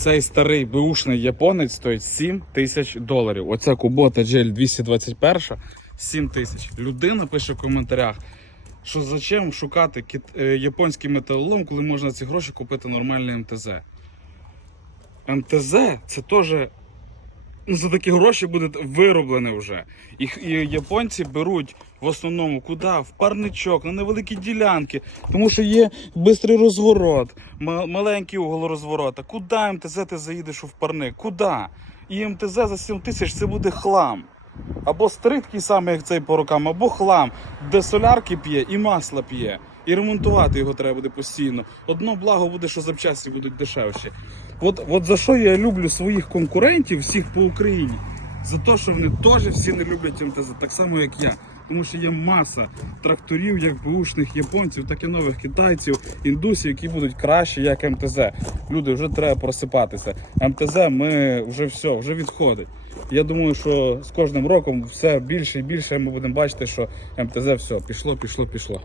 Цей старий бушний японець стоїть 7 тисяч доларів. Оця Кубота GL 221 7 тисяч. Людина пише в коментарях, що зачем шукати е, японський металолом, коли можна ці гроші купити нормальний МТЗ. МТЗ це теж за такі гроші буде вироблене вже. І, і японці беруть в основному куди? В парничок, на невеликі ділянки, тому що є швидкий розворот, ма- маленький угол розворота. Куди МТЗ ти заїдеш у парник? Куди? І МТЗ за 7 тисяч це буде хлам. Або такий самий, як цей по рокам, або хлам, де солярки п'є і масло п'є. І ремонтувати його треба буде постійно. Одно благо буде, що запчасті будуть дешевші. От, от за що я люблю своїх конкурентів всіх по Україні? За те, що вони теж всі не люблять МТЗ, так само як я. Тому що є маса тракторів, як бушних японців, так і нових китайців, індусів, які будуть кращі, як МТЗ. Люди, вже треба просипатися. МТЗ ми вже все, вже відходить. Я думаю, що з кожним роком все більше і більше ми будемо бачити, що МТЗ все пішло, пішло, пішло.